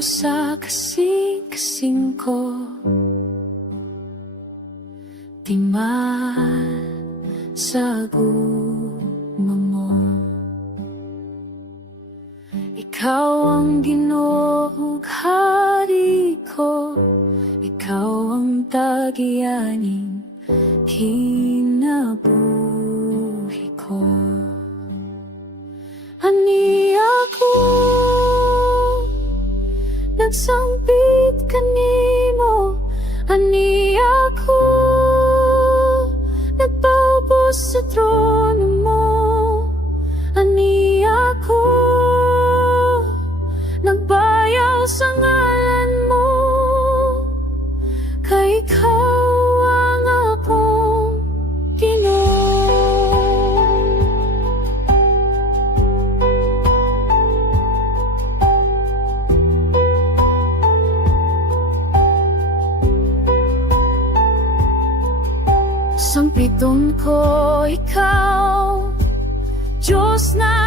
sa kasing-kasing ko, tingman sa gugma mo. Ikaw ang Ginoo, hari ko, ikaw ang tagiyaning kinabuhi ko. Ani ako nagsambit kanimo, ani ako nagpaubos sa trono mo, ani ako nagbayaw sa ngalan mo, kay ikaw ang akong Ginoo. Sampiton ko ikaw, Diyos na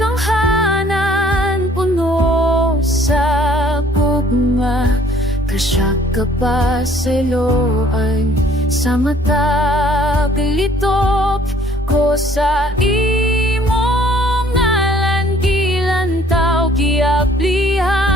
tanghanan, puno sa gugma, kasya ka pa sa iloan, sa mata pilitop ko sa imong ngalan, gilantaw giablihan.